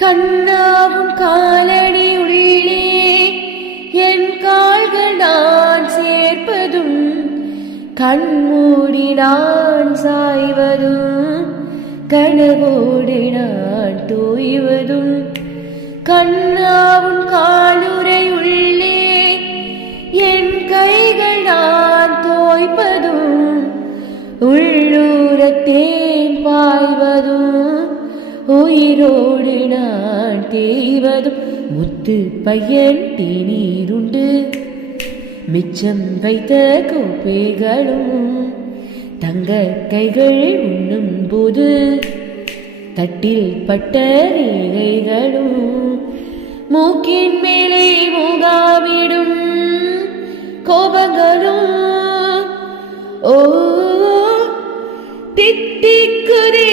கண்ணாவும் காலடி உள்ளே என் கால்கள் நான் சேர்ப்பதும் கண்மூடி நான் சாய்வதும் கனவோடு நான் தோய்வதும் கண்ணாவும் காலுரை உள்ளே என் கைகள் நான் தோய்ப்பதும் உள்ளூரத்தேன் பாய்வதும் உயிரோடு நான் தேய்வதும் முத்து பையன் தேநீருண்டு மிச்சம் வைத்த கோப்பைகளும் தங்க கைகள் உண்ணும் போது தட்டில் பட்ட ரேகைகளும் மூக்கின் மேலே மூகாவிடும் கோபங்களும் ஓ தித்திக்குதே